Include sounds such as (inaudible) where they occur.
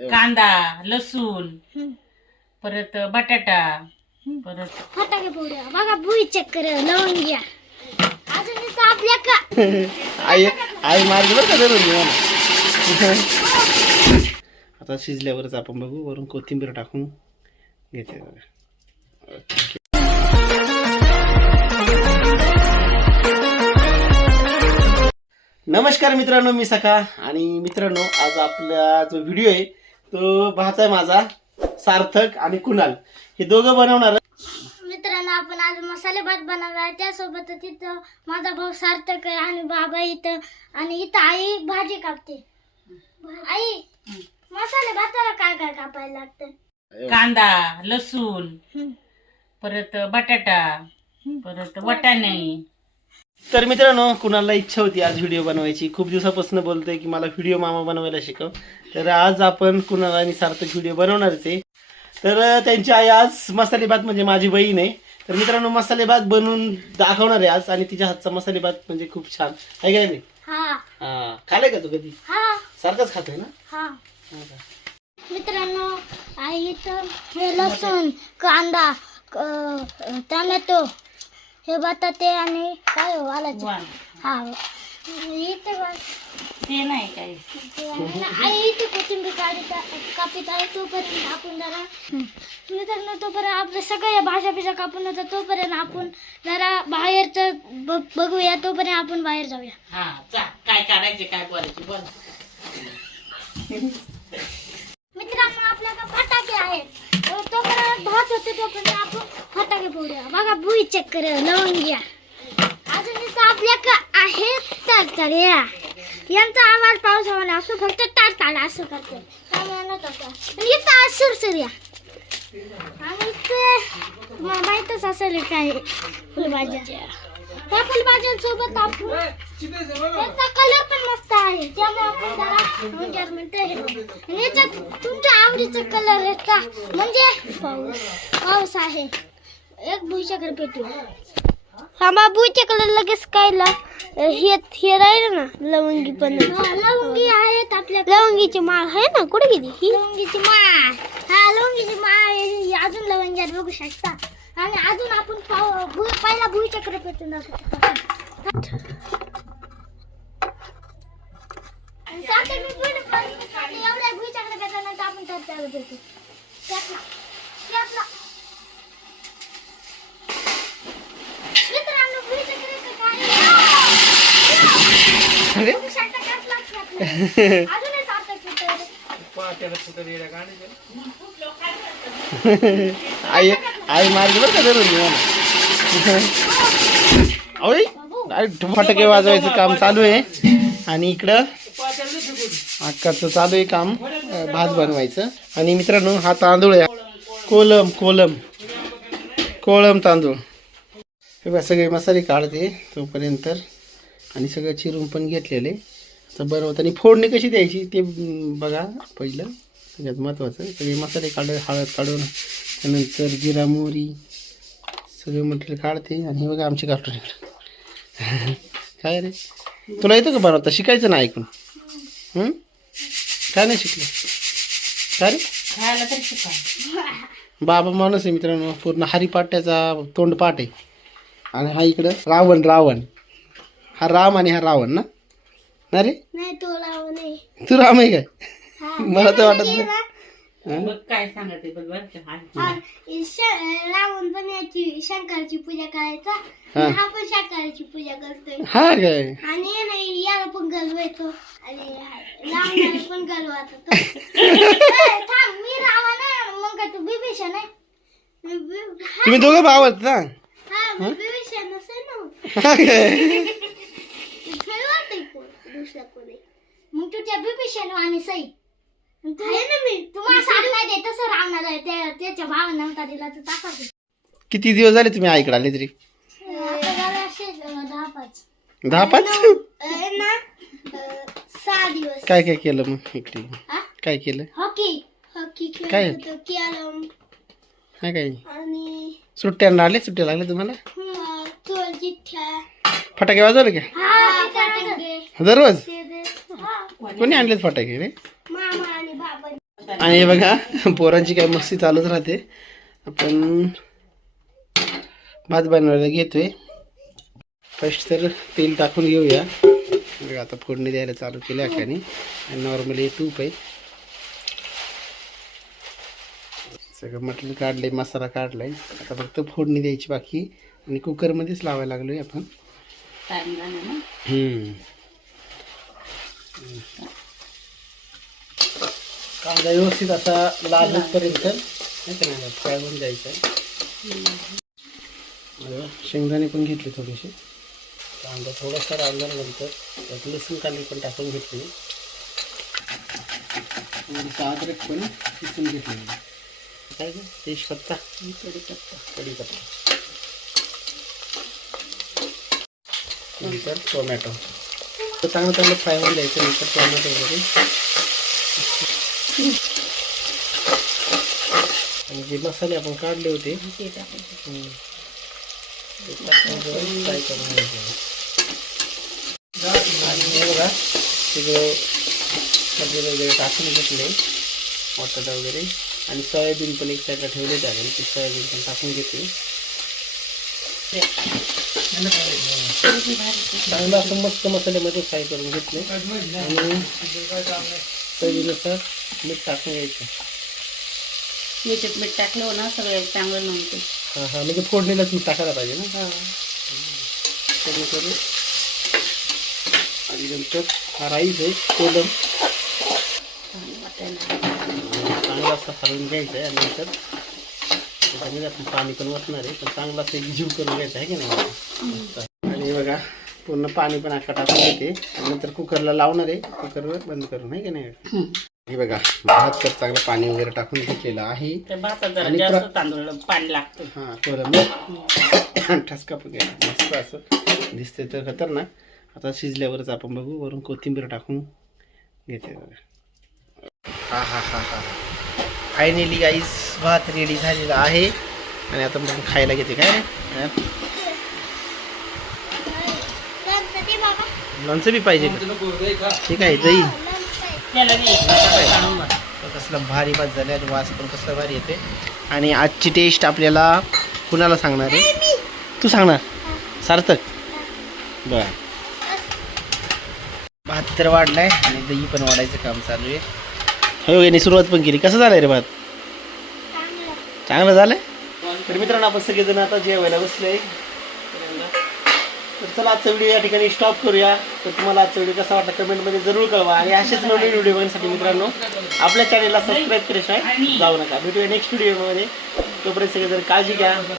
कांदा लसूण परत बटाटा परत फटाके फोडूया बघा भुई चेक कर लावून घ्या. अजून इथं आपल्या का? आई आई मार्ग बरं का धरून. आता शिजल्यावरच आपण बघू वरून कोथिंबीर टाकून घेते बघा. नमस्कार मित्रांनो मी सखा. आणि मित्रांनो आज आपला जो व्हिडिओ आहे तो भाचा आहे माझा सार्थक आणि कुणाल. हे दोघं बनवणार मित्रांनो आपण आज मसाले भात बनवला आहे. त्यासोबत तिथं माझा भाऊ सार्थक आहे आणि बाबा इथं आणि इथं आई भाजी कापते. आई मसाले भाताला काय काय कापायला लागतं? कांदा लसूण परत बटाटा परत वाटाणे. तर मित्रांनो कुणाला इच्छा होती आज व्हिडिओ बनवायची? खूप दिवसापासून बोलतोय की मला व्हिडिओ मामा बनवायला शिकव. तर आज आपण कुणाला आणि सार्थक व्हिडिओ बनवणारच आहे. तर त्यांची आई आज मसाले भात म्हणजे माझी बहीण आहे. तर मित्रांनो मसाले भात बनवून दाखवणार आहे आज आणि तिच्या हातचा मसाले भात म्हणजे खूप छान. आहे काय नाही? हा. खाल्लाय का तू कधी? सारखंच खातोय ना? हा. का? मित्रांनो आई इथं हे लसूण कांदा क- टोमॅटो हे बटाटे आणि काय हो, वालाचे वाल. हा. इथं बघ. ते नाही काय आई इथे कोथिंबीर काढीत कापीत आहे तोपर्यंत आपण जरा मित्रांनो तोपर्यंत आपल्या सगळ्या भाज्या बिज्या कापून होतं तोपर्यंत आपण जरा बाहेरचं ब- बघूया. तोपर्यंत आपण बाहेर जाऊया. हा चा. काय काढायचे काय बोलायचे बोल. मित्रांनो आपल्याकडे फटाके आहेत. तोपर्यंत भात होते तोपर्यंत आपण फटाके फोडूया. बघा भुई चेक कर आपल्याकडे आहे तर या यांचा आवाज पावसावाला असतो फक्त टाळ टाळ असं करते. आणि इथं आहे सुरसुर्या आणि ते माहीतच असेल काय फुलभाज्या. त्या फुलभाज्यांसोबत आपण त्याचा कलर पण मस्त आहे. त्यामुळे आपण तुमच्या आवडीचा कलर आहे का म्हणजे पाऊस. पाऊस आहे. एक भुईच्या पेटू हा बा भुईच्या कलर लगेच काय ला। हे हे राहिलं ना लवंगी पण लवंगी आहेत आपल्या लवंगीची माळ आहे ना कुठे गेली ही? लवंगीची माळ. हा लवंगीची माळ. ही अजून लवंग्यात बघू शकता. आणि अजून आपण पाव भुई पहिला भुईचक्र पेटून दाखवतो आणि साखर मी पूर्ण पण आणि एवढ्या भुईचक्र पेटल्यानंतर आपण त्यात आई आई मार्ग बरं का धरून मला. फटाके वाजवायचं काम चालू आहे. आणि इकडं अक्काचं चालू आहे काम भात बनवायचं. आणि मित्रांनो हा तांदूळ आहे. कोलम कोलम. कोळम तांदूळ. हे बघा सगळे मसाले काढते तोपर्यंत. आणि सगळं चिरून पण घेतलेले. तर बनवताना फोडणी कशी द्यायची ते बघा पहिलं. सगळ्यात महत्त्वाचं सगळे मसाले काढ हळद काढून त्यानंतर जिरा मोहरी सगळे मटेरियल काढते. आणि हे बघा आमची काढून (laughs) काय रे? तुला येतं का बनवता? शिकायचं ना ऐकून? हं? काय नाही शिकलं? काय रे? खायला तरी शिका बाबा माणूस आहे मित्रांनो. पूर्ण हरिपाट्याचा तोंडपाठ आहे. आणि हा इकडं रावण रावण. हा राम आणि हा रावण ना? ना रे? नाही तो लाव नाही. तू राम आहे काय? हा. मला तर वाटत नाही. काय सांगते बघ बरं का? हा. हा, श- रावण पण याची शंकराची पूजा करायचा. हा. आणि हा पण शंकराची पूजा करतोय. हा काय? आणि नाही याला पण आणि रावणाला पण गलव आता थांब मी रावण आहे मग काय तू बिभीषण आहे? मी बि- हा, तुम्ही दोघं भाव आहेत ना? हा, मी बिभीषण असेल ना. हा काय? खेळ वाटतंय कोण? दुसरा कोणी? मग तू त्या बिभीषण आणि सई. आहे ना मी. तुम्हाला तसं रावणाला आहे. त्या त्याच्या भावानं नव्हता दिला तर टाकायचं. किती दिवस झाले तुम्ही आईकडे आले तरी? आता झालं असे अं, दहा पाच. दहा पाच? अं, ना अं, सहा दिवस. काय काय केलं मग इकडे? हा? काय केलं? हॉकी. हॉकी काय? खेळत होतो कॅरम हा काय? आणि सुट्ट्या लागले सुट्ट्या लागल्या तुम्हाला? अं, फटाके वाजवले का? हा दररोज? कोणी आणलेत फटाके रे? मामा आणि हे बघा पोरांची काय मस्ती चालूच राहते. आपण भात बनवायला घेतोय. फर्स्ट तर तेल टाकून घेऊया. बघा आता फोडणी द्यायला चालू केली आकाने आणि नॉर्मली तूप आहे. सगळं मटेरियल काढलंय मसाला काढलाय. आता फक्त फोडणी द्यायची बाकी. आणि कुकरमध्येच लावायला लागलोय आपण. हम्म. कांदा व्यवस्थित असा लाल होईपर्यंत नाही का नाही फ्राय होऊन जायचं. शेंगदाणे पण घेतले थोडेसे. कांदा थोडासा राहिल्यानंतर त्यात लसूण कांदे पण टाकून घेतले. अद्रक पण किसून घेतले. काय गं? तेजपत्ता कढीपत्ता कढीपत्ता नंतर टोमॅटो. तर चांगलं चांगलं फ्राय होऊन द्यायचं नंतर टोमॅटो वगैरे. आणि जे मसाले आपण काढले होते फ्राय करून घ्यायचे. आणि हे बघा सगळं सब्जी वगैरे टाकून घेतले बटाटा वगैरे आणि सोयाबीन पण एक साईडला ठेवले जाते ते सोयाबीन पण टाकून घेतले. चांगलं असं मस्त मसाल्यामध्ये फ्राय करून घेतले. आणि चवीनुसार मीठ टाकून घ्यायचं. मीठ मीठ टाकलं ना सगळं चांगलं नव्हतं हां हां म्हणजे फोडणीलाच मीठ टाकायला पाहिजे ना? कमी करू आणि नंतर हा राईस आहे कोलम. चांगला असं हलवून घ्यायचं आहे आणि नंतर आपण पाणी पण वाटणार आहे पण चांगला असं एकजीव करून घ्यायचं आहे की नाही? आणि बघा पूर्ण पाणी पण आका टाकून घेते. नंतर कुकरला लावणार आहे. कुकरवर बंद करून आहे की नाही? हे बघा भात तर चांगलं पाणी वगैरे टाकून घेतलेलं आहे. ते आणि तांदूळ पाणी लागतं. हां ठसका पण घ्या मस्त असं दिसते तर खतरनाक. आता शिजल्यावरच आपण बघू वरून कोथिंबीर टाकून घेते बघा. हा हा हा हा. फायनली गाईस भात रेडी झालेला आहे. आणि आता मग खायला घेते काय? हा? लोणचं बी पाहिजे? ठीक आहे दही. कसला भारी भात झाला आणि वास पण कसला भारी येते आणि आजची टेस्ट आपल्याला कुणाला सांगणार आहे? तू सांगणार? सार्थक. बर. भात तर वाढलाय आणि दही पण वाढायचं काम चालू आहे. हो यांनी सुरुवात पण केली. कसं झालंय रे भात चांगलं झालंय? तर मित्रांनो आपण सगळेजण आता जेवायला बसले तर चला आजचा व्हिडिओ या ठिकाणी स्टॉप करूया. तर तुम्हाला आजचा व्हिडिओ कसा वाटला कमेंटमध्ये जरूर कळवा. आणि असेच नवीन व्हिडिओ बघण्यासाठी मित्रांनो आपल्या चॅनेलला सबस्क्राईब केल्याशिवाय जाऊ नका. भेटूया नेक्स्ट व्हिडिओमध्ये तोपर्यंत सगळेजण काळजी घ्या.